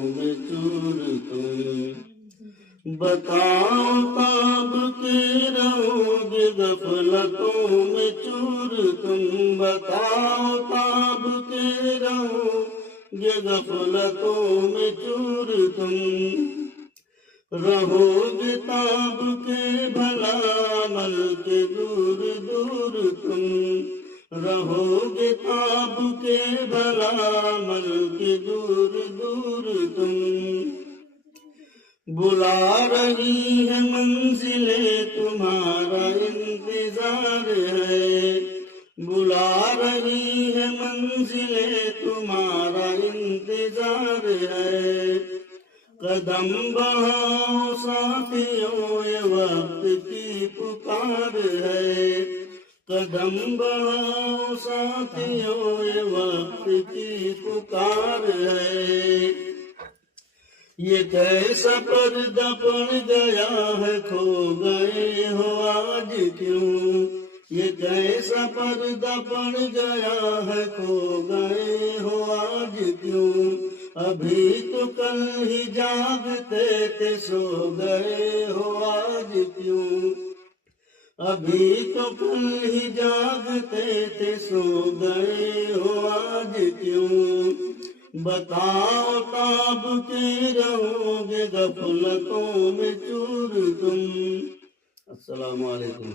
में चूर तुम। बताओ ताब के रहोगे गफलतों में चूर तुम। बताओ ताब के रहोगे गफलतों में चूर तुम। रहोगे ताब के भला मल के दूर दूर तुम। रहोगे ताब के भला मल के दूर दूर तुम। बुला रही है मंजिलें तुम्हारा इंतजार है। बुला रही है मंजिलें तुम्हारा इंतजार है। कदम बढ़ाओ साथियों ये वक्त की पुकार है। कदम बढ़ाओ साथियों ये वक्त की पुकार है। ये कैसा पर्दा पड़ गया है खो गए हो आज क्यों। ये कैसा पर्दा पड़ गया है खो गए हो आज क्यों। अभी तो कल ही जागते थे सो गए हो आज क्यों। अभी तो कल ही जागते थे सो गए हो आज क्यों। बताओ ताब के रहोगे गफलतों में चूर तुम। अस्सलाम वालेकुम।